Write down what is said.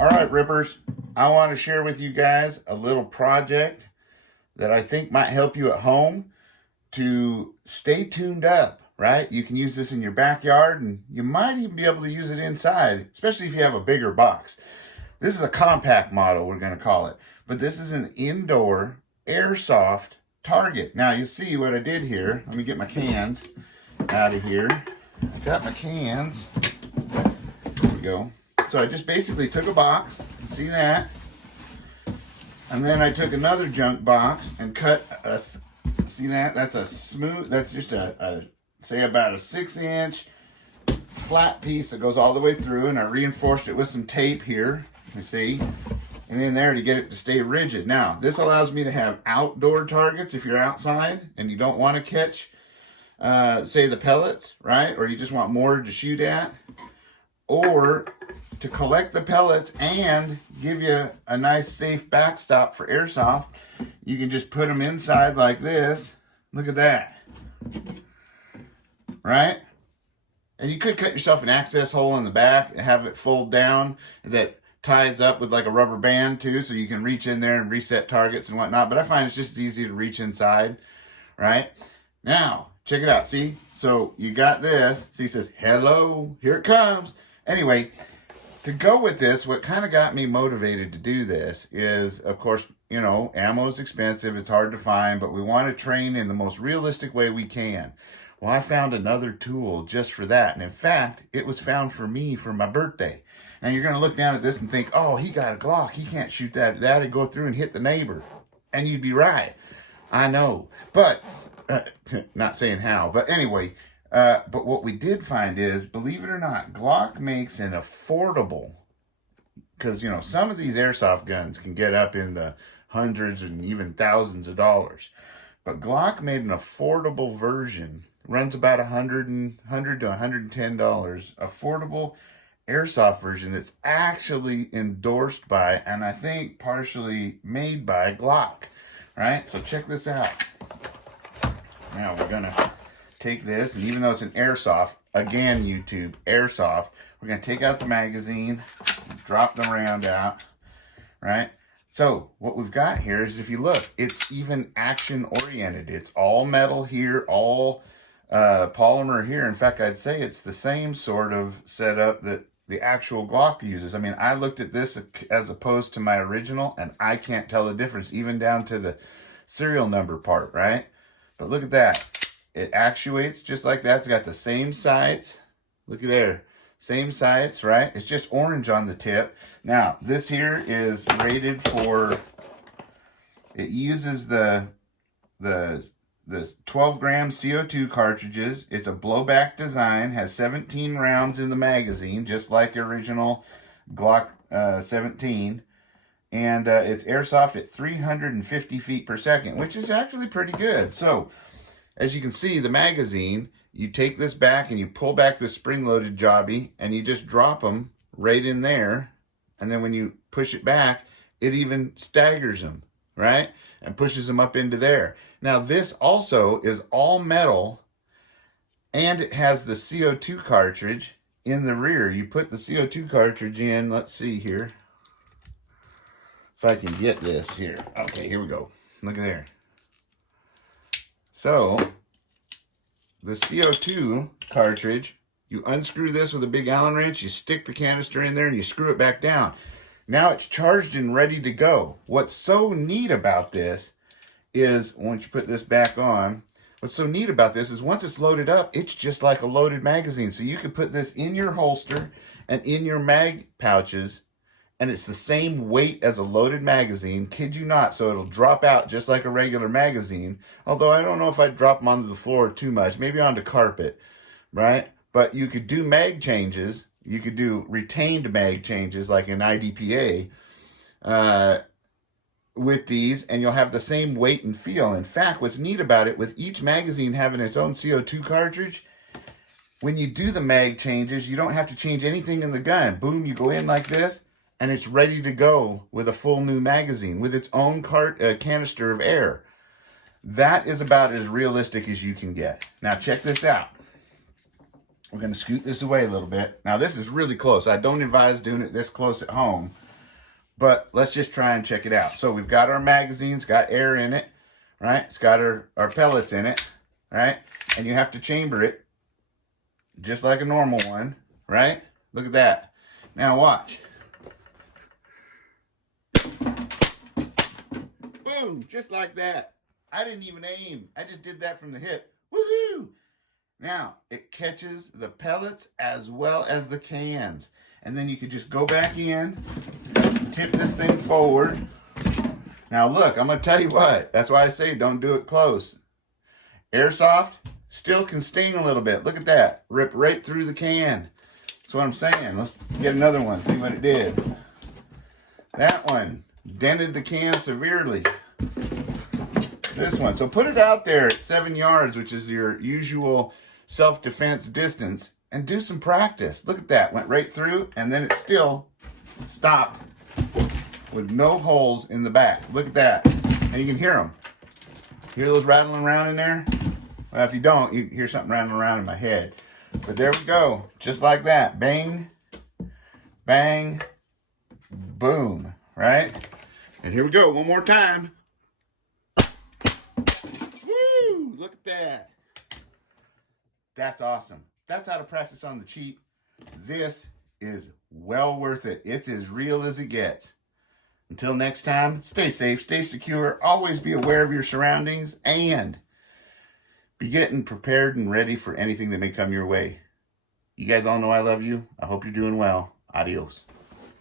All right, Rippers, I want to share with you guys a little project that I think might help you at home to stay tuned up, right? You can use this in your backyard, and you might even be able to use it inside, especially if you have a bigger box. This is a compact model, we're going to call it, but this is an indoor airsoft target. Now, you see what I did here. Let me get my cans out of here. I got my cans. There we go. So I just basically took a box, see that? And then I took another junk box and cut a, see that? That's a smooth, that's just say about a 6-inch flat piece that goes all the way through, and I reinforced it with some tape here, you see? And in there to get it to stay rigid. Now, this allows me to have outdoor targets if you're outside and you don't want to catch, say, the pellets, right? Or you just want more to shoot at. Or to collect the pellets and give you a nice safe backstop for airsoft, you can just put them inside like this. Look at that. Right? And you could cut yourself an access hole in the back and have it fold down that ties up with like a rubber band too, so you can reach in there and reset targets and whatnot. But I find it's just easy to reach inside, right? Now, check it out. See? So you got this. See, it says, hello, here it comes. Anyway, to go with this, what kind of got me motivated to do this is, of course, you know, ammo is expensive. It's hard to find, but we want to train in the most realistic way we can. Well, I found another tool just for that. And in fact, it was found for me for my birthday. And you're going to look down at this and think, oh, he got a Glock. He can't shoot that. That'd go through and hit the neighbor. And you'd be right. I know. But, not saying how. But anyway, but what we did find is, believe it or not, Glock makes an affordable, because, you know, some of these airsoft guns can get up in the hundreds and even thousands of dollars. But Glock made an affordable version, runs about $100 to $110, affordable airsoft version that's actually endorsed by, and I think partially made by, Glock. Right? So check this out. Now we're going to take this, and even though it's an airsoft, again, YouTube, airsoft, we're going to take out the magazine, drop the round out, right? So what we've got here is, if you look, it's even action oriented. It's all metal here, all polymer here. In fact, I'd say it's the same sort of setup that the actual Glock uses. I mean, I looked at this as opposed to my original, and I can't tell the difference, even down to the serial number part, right? But look at that. It actuates just like that. It's got the same sights. Look at there. Same sights, right? It's just orange on the tip. Now, this here is rated for, it uses the 12-gram CO2 cartridges. It's a blowback design, has 17 rounds in the magazine, just like original Glock 17. And it's airsoft at 350 feet per second, which is actually pretty good. So, as you can see, the magazine, you take this back and you pull back the spring-loaded jobby, and you just drop them right in there. And then when you push it back, it even staggers them, right? And pushes them up into there. Now, this also is all metal, and it has the CO2 cartridge in the rear. You put the CO2 cartridge in. Let's see here. If I can get this here. Okay, here we go. Look at there. So, the CO2 cartridge, you unscrew this with a big Allen wrench, you stick the canister in there, and you screw it back down. Now it's charged and ready to go. What's so neat about this is, once you put this back on, what's so neat about this is once it's loaded up, it's just like a loaded magazine. So you can put this in your holster and in your mag pouches, and it's the same weight as a loaded magazine, kid you not. So it'll drop out just like a regular magazine. Although I don't know if I'd drop them onto the floor too much, maybe onto carpet, right? But you could do mag changes. You could do retained mag changes like an IDPA with these, and you'll have the same weight and feel. In fact, what's neat about it, with each magazine having its own CO2 cartridge, when you do the mag changes, you don't have to change anything in the gun. Boom, you go in like this, and it's ready to go with a full new magazine with its own canister of air. That is about as realistic as you can get. Now check this out. We're going to scoot this away a little bit. Now this is really close. I don't advise doing it this close at home, but let's just try and check it out. So we've got our magazine, it's got air in it, right? It's got our pellets in it, right? And you have to chamber it just like a normal one, right? Look at that. Now watch. Boom, just like that. I didn't even aim. I just did that from the hip. Woohoo! Now, it catches the pellets as well as the cans. And then you could just go back in, tip this thing forward. Now look, I'm going to tell you what. That's why I say don't do it close. Airsoft still can sting a little bit. Look at that. Rip right through the can. That's what I'm saying. Let's get another one, see what it did. That one dented the can severely. This one. So put it out there at 7 yards, which is your usual self-defense distance, and do some practice. Look at that. Went right through, and then it still stopped with no holes in the back. Look at that. And you can hear them. Hear those rattling around in there? Well, if you don't, you hear something rattling around in my head. But there we go. Just like that. Bang, bang, boom. Right? And here we go. One more time. Woo! Look at that. That's awesome. That's how to practice on the cheap. This is well worth it. It's as real as it gets. Until next time, stay safe, stay secure, always be aware of your surroundings, and be getting prepared and ready for anything that may come your way. You guys all know I love you. I hope you're doing well. Adios.